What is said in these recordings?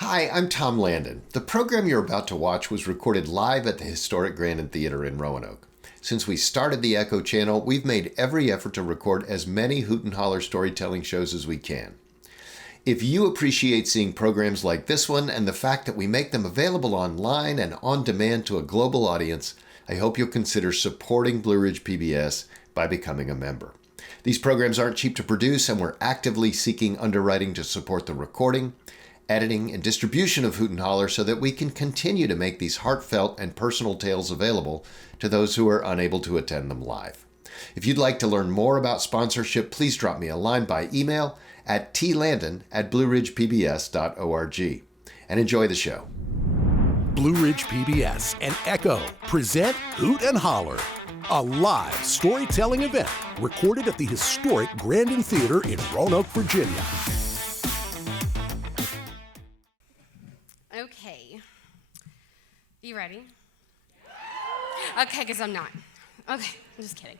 Hi, I'm Tom Landon. The program you're about to watch was recorded live at the historic Grandin Theater in Roanoke. Since we started the Echo channel, we've made every effort to record as many Hoot and Holler storytelling shows as we can. If you appreciate seeing programs like this one and the fact that we make them available online and on demand to a global audience, I hope you'll consider supporting Blue Ridge PBS by becoming a member. These programs aren't cheap to produce, and we're actively seeking underwriting to support the recording, editing, and distribution of Hoot and Holler so that we can continue to make these heartfelt and personal tales available to those who are unable to attend them live. If you'd like to learn more about sponsorship, please drop me a line by email at tlandon@blueridgepbs.org. And enjoy the show. Blue Ridge PBS and Echo present Hoot and Holler, a live storytelling event recorded at the historic Grandin Theater in Roanoke, Virginia. Okay. You ready? Okay, because I'm not. Okay, I'm just kidding.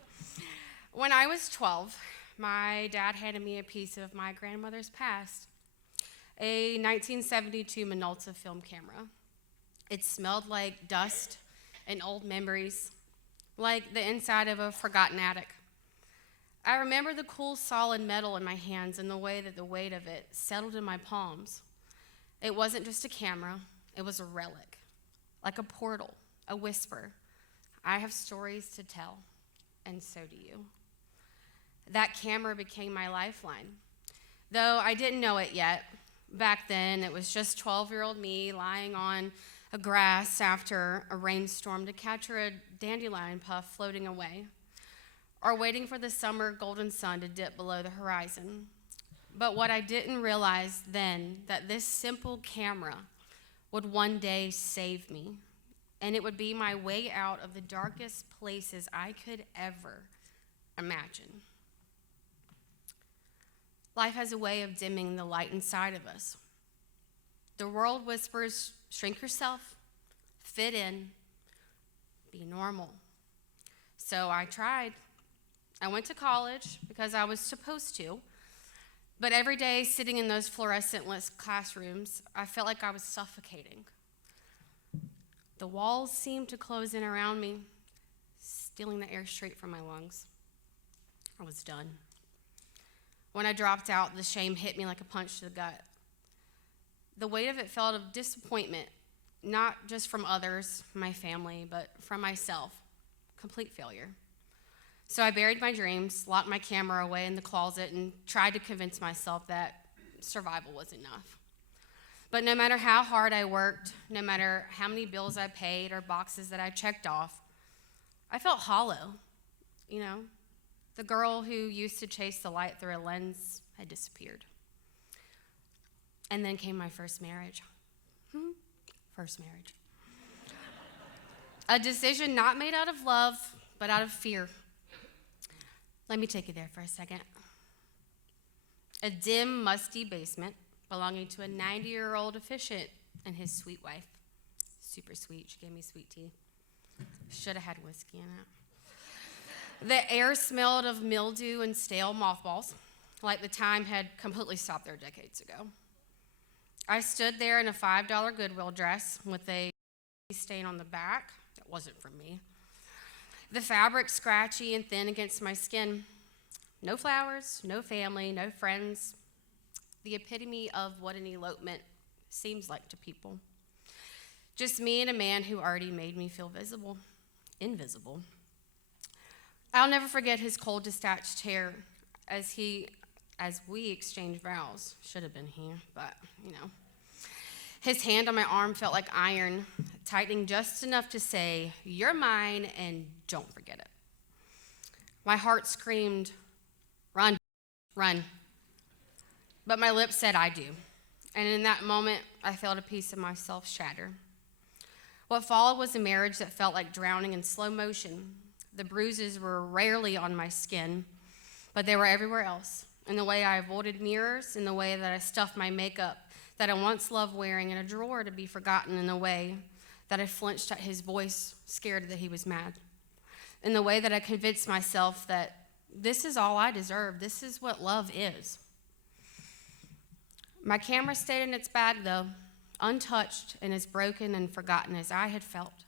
When I was 12, my dad handed me a piece of my grandmother's past, a 1972 Minolta film camera. It smelled like dust and old memories, like the inside of a forgotten attic. I remember the cool, solid metal in my hands and the way that the weight of it settled in my palms. It wasn't just a camera, it was a relic, like a portal, a whisper. I have stories to tell, and so do you. That camera became my lifeline. Though I didn't know it yet, back then it was just 12-year-old me lying on a grass after a rainstorm to catch a dandelion puff floating away, or waiting for the summer golden sun to dip below the horizon. But what I didn't realize then, that this simple camera would one day save me, and it would be my way out of the darkest places I could ever imagine. Life has a way of dimming the light inside of us. The world whispers, shrink yourself, fit in, be normal. So I tried. I went to college because I was supposed to. But every day, sitting in those fluorescent-lit classrooms, I felt like I was suffocating. The walls seemed to close in around me, stealing the air straight from my lungs. I was done. When I dropped out, the shame hit me like a punch to the gut. The weight of it felt of disappointment, not just from others, my family, but from myself. Complete failure. So I buried my dreams, locked my camera away in the closet, and tried to convince myself that survival was enough. But no matter how hard I worked, no matter how many bills I paid or boxes that I checked off, I felt hollow. You know, the girl who used to chase the light through a lens had disappeared. And then came my first marriage. First marriage. A decision not made out of love, but out of fear. Let me take you there for a second. A dim, musty basement belonging to a 90-year-old efficient and his sweet wife. Super sweet. She gave me sweet tea. Should have had whiskey in it. The air smelled of mildew and stale mothballs, like the time had completely stopped there decades ago. I stood there in a $5 Goodwill dress with a stain on the back. That wasn't from me. The fabric scratchy and thin against my skin. No flowers, no family, no friends. The epitome of what an elopement seems like to people. Just me and a man who already made me feel invisible. I'll never forget his cold, detached hair as we exchanged vows. Should have been he, but you know. His hand on my arm felt like iron, tightening just enough to say, "You're mine, and don't forget it." My heart screamed, "Run, run." But my lips said, "I do." And in that moment, I felt a piece of myself shatter. What followed was a marriage that felt like drowning in slow motion. The bruises were rarely on my skin, but they were everywhere else. In the way I avoided mirrors, in the way that I stuffed my makeup that I once loved wearing in a drawer to be forgotten, in the way that I flinched at his voice, scared that he was mad, in the way that I convinced myself that this is all I deserve, this is what love is. My camera stayed in its bag, though. untouched and as broken and forgotten as I had felt.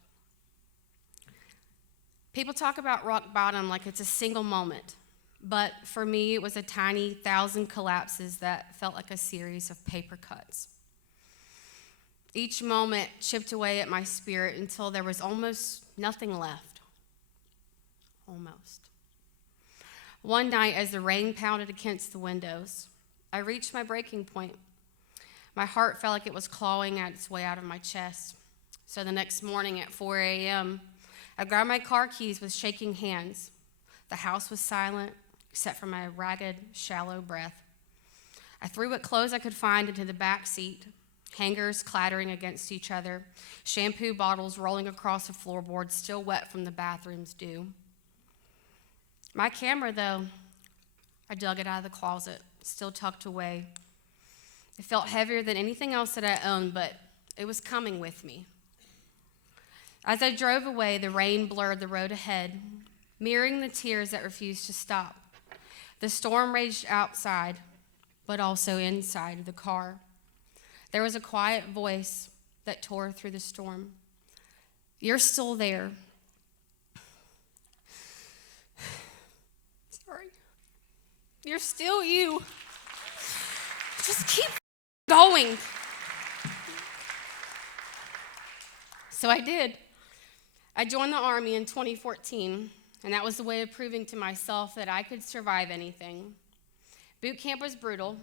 People talk about rock bottom like it's a single moment, but for me, it was a tiny 1,000 collapses that felt like a series of paper cuts. Each moment chipped away at my spirit until there was almost nothing left. Almost. One night, as the rain pounded against the windows, I reached my breaking point. My heart felt like it was clawing at its way out of my chest. So the next morning at 4 a.m., I grabbed my car keys with shaking hands. The house was silent, except for my ragged, shallow breath. I threw what clothes I could find into the back seat, hangers clattering against each other, shampoo bottles rolling across the floorboard, still wet from the bathroom's dew. My camera, though, I dug it out of the closet, still tucked away. It felt heavier than anything else that I owned, but it was coming with me. As I drove away, the rain blurred the road ahead, mirroring the tears that refused to stop. The storm raged outside, but also inside the car. There was a quiet voice that tore through the storm. You're still there. Sorry. You're still you. Just keep going. So I did. I joined the Army in 2014, and that was the way of proving to myself that I could survive anything. Boot camp was brutal.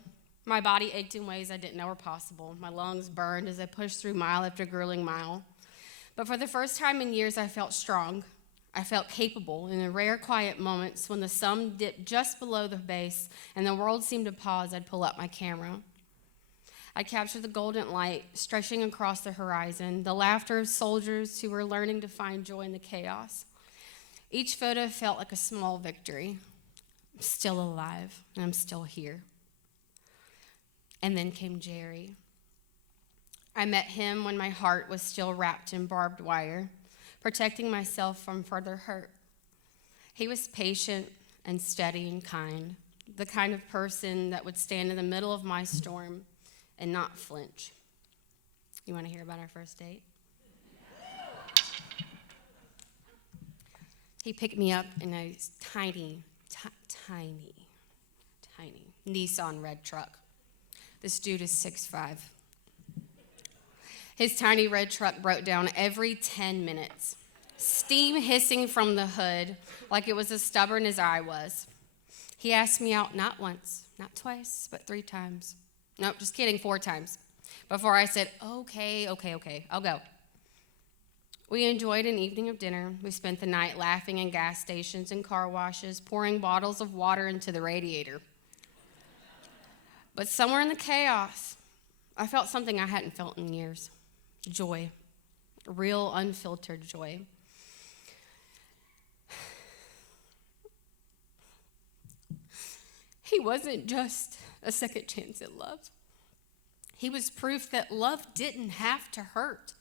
My body ached in ways I didn't know were possible. My lungs burned as I pushed through mile after grueling mile. But for the first time in years, I felt strong. I felt capable in the rare quiet moments when the sun dipped just below the base and the world seemed to pause. I'd pull up my camera. I'd capture the golden light stretching across the horizon, the laughter of soldiers who were learning to find joy in the chaos. Each photo felt like a small victory. I'm still alive, and I'm still here. And then came Jerry. I met him when my heart was still wrapped in barbed wire, protecting myself from further hurt. He was patient and steady and kind, the kind of person that would stand in the middle of my storm and not flinch. You want to hear about our first date? He picked me up in a tiny Nissan red truck. This dude is 6'5". His tiny red truck broke down every 10 minutes, steam hissing from the hood like it was as stubborn as I was. He asked me out not once, not twice, but 3 times. Nope, just kidding, 4 times. Before I said, okay, I'll go. We enjoyed an evening of dinner. We spent the night laughing in gas stations and car washes, pouring bottles of water into the radiator. But somewhere in the chaos, I felt something I hadn't felt in years. Joy. Real, unfiltered joy. He wasn't just a second chance at love. He was proof that love didn't have to hurt.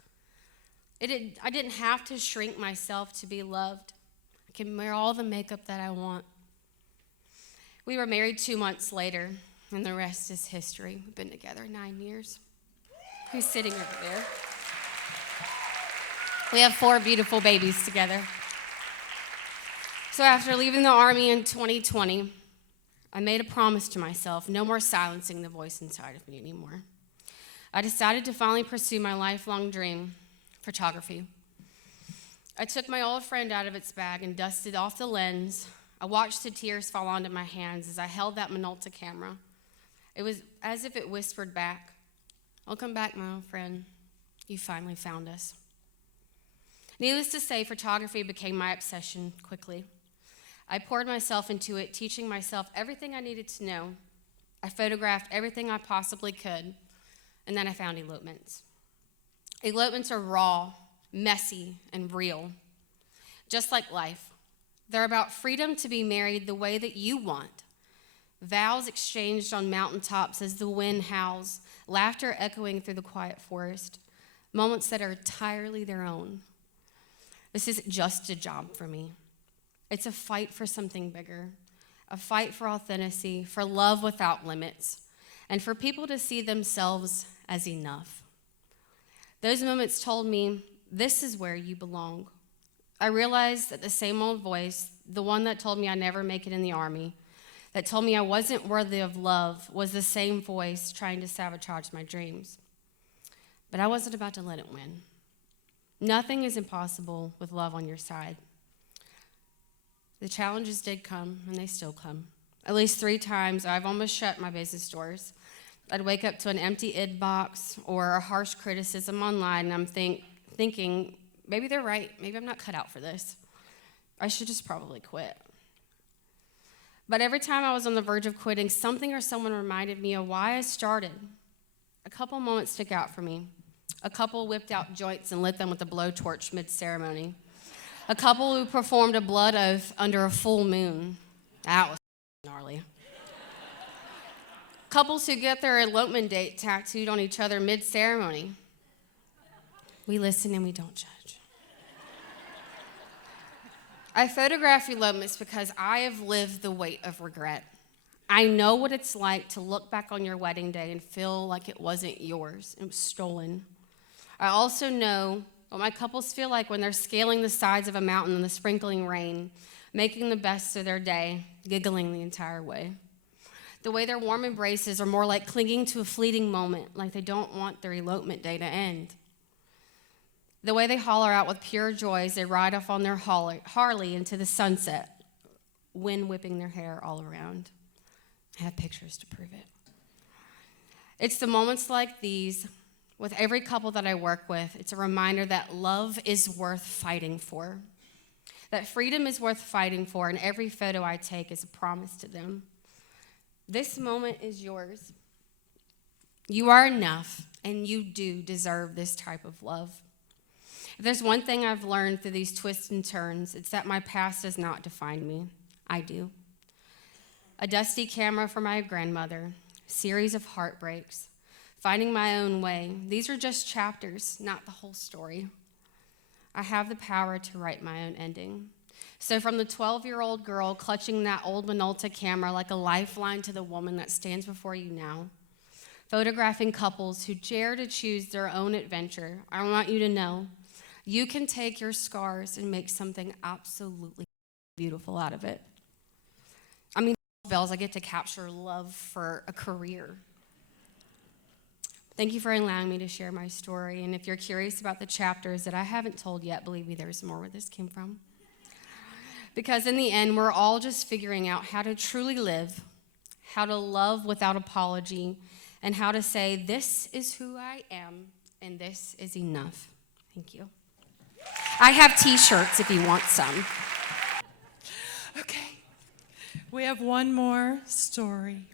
I didn't have to shrink myself to be loved. I can wear all the makeup that I want. We were married 2 months later, and the rest is history. We've been together 9 years. He's sitting over there. We have 4 beautiful babies together. So after leaving the Army in 2020, I made a promise to myself, no more silencing the voice inside of me anymore. I decided to finally pursue my lifelong dream, photography. I took my old friend out of its bag and dusted off the lens. I watched the tears fall onto my hands as I held that Minolta camera. It was as if it whispered back, "Welcome back, my old friend. You finally found us." Needless to say, photography became my obsession quickly. I poured myself into it, teaching myself everything I needed to know. I photographed everything I possibly could, and then I found elopements. Elopements are raw, messy, and real. Just like life, they're about freedom to be married the way that you want. Vows exchanged on mountaintops as the wind howls, laughter echoing through the quiet forest, moments that are entirely their own. This isn't just a job for me. It's a fight for something bigger, a fight for authenticity, for love without limits, and for people to see themselves as enough. Those moments told me, this is where you belong. I realized that the same old voice, the one that told me I'd never make it in the Army, that told me I wasn't worthy of love, was the same voice trying to sabotage my dreams. But I wasn't about to let it win. Nothing is impossible with love on your side. The challenges did come, and they still come. At least 3 times, I've almost shut my business doors. I'd wake up to an empty inbox or a harsh criticism online, and I'm thinking, maybe they're right. Maybe I'm not cut out for this. I should just probably quit. But every time I was on the verge of quitting, something or someone reminded me of why I started. A couple moments stuck out for me. A couple whipped out joints and lit them with a blowtorch mid-ceremony. A couple who performed a blood oath under a full moon. That was gnarly. Couples who get their elopement date tattooed on each other mid-ceremony. We listen and we don't judge. I photograph elopements because I have lived the weight of regret. I know what it's like to look back on your wedding day and feel like it wasn't yours. It was stolen. I also know what my couples feel like when they're scaling the sides of a mountain in the sprinkling rain, making the best of their day, giggling the entire way. The way their warm embraces are more like clinging to a fleeting moment, like they don't want their elopement day to end. The way they holler out with pure joy as they ride off on their Harley into the sunset, wind whipping their hair all around. I have pictures to prove it. It's the moments like these, with every couple that I work with, it's a reminder that love is worth fighting for, that freedom is worth fighting for, and every photo I take is a promise to them. This moment is yours. You are enough, and you do deserve this type of love. If there's one thing I've learned through these twists and turns, it's that my past does not define me. I do. A dusty camera for my grandmother, a series of heartbreaks, finding my own way. These are just chapters, not the whole story. I have the power to write my own ending. So from the 12-year-old girl clutching that old Minolta camera like a lifeline to the woman that stands before you now, photographing couples who dare to choose their own adventure, I want you to know you can take your scars and make something absolutely beautiful out of it. I mean, bells, I get to capture love for a career. Thank you for allowing me to share my story. And if you're curious about the chapters that I haven't told yet, believe me, there's more where this came from. Because in the end, we're all just figuring out how to truly live, how to love without apology, and how to say, this is who I am, and this is enough. Thank you. I have t-shirts if you want some. Okay, we have one more story.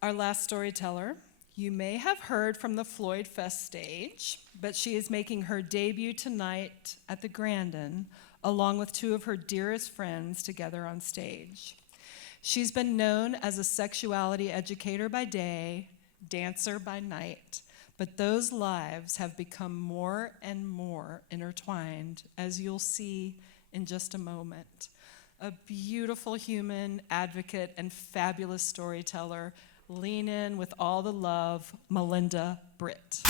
Our last storyteller, you may have heard from the Floyd Fest stage, but she is making her debut tonight at the Grandin, along with 2 of her dearest friends together on stage. She's been known as a sexuality educator by day, dancer by night, but those lives have become more and more intertwined, as you'll see in just a moment. A beautiful human, advocate, and fabulous storyteller. Lean in with all the love, Melinda Britt.